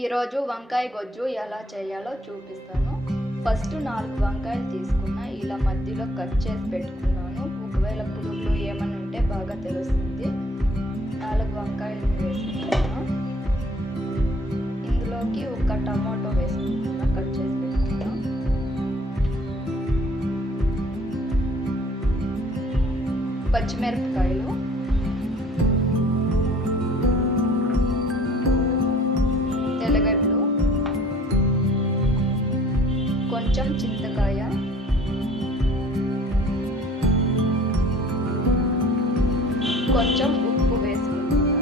ఈరోజు వంకాయ గొజ్జు ఎలా చేయాలో చూపిస్తాను. ఫస్ట్ 4 వంకాయలు తీసుకున్నా, ఇలా మధ్యలో కట్ చేసి పెట్టుకున్నాను. ఒకవేళ పురుగులు ఏమైనా ఉంటే బాగా తెలుస్తుంది. 4 వంకాయలు వేసుకుంటున్నా. ఇందులోకి ఒక టమాటో వేసుకుంటున్నా, కట్ చేసి పెట్టుకున్నా. పచ్చిమిరపకాయలు, తెల్లగడ్డలు, కొంచెం చింతకాయ, కొంచెం ఉప్పు వేసుకుంటున్నా.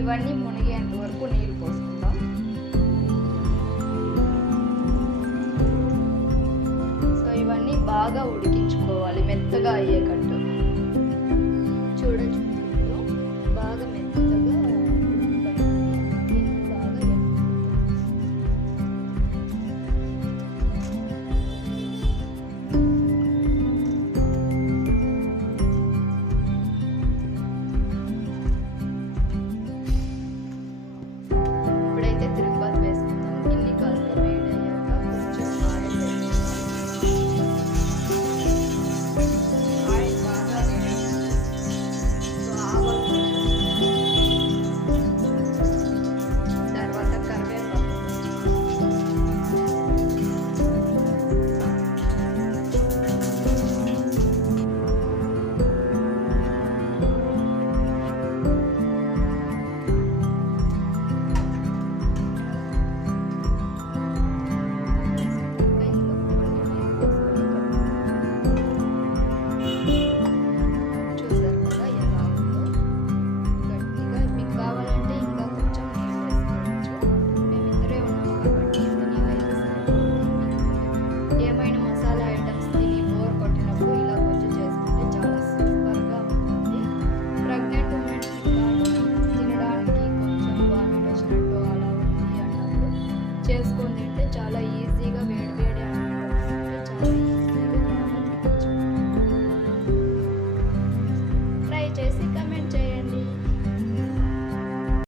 ఇవన్నీ మునిగేంత వరకు నీళ్ళు పోసుకుందాం. సో ఇవన్నీ బాగా ఉడికించుకోవాలి, మెత్తగా అయ్యేటట్టు.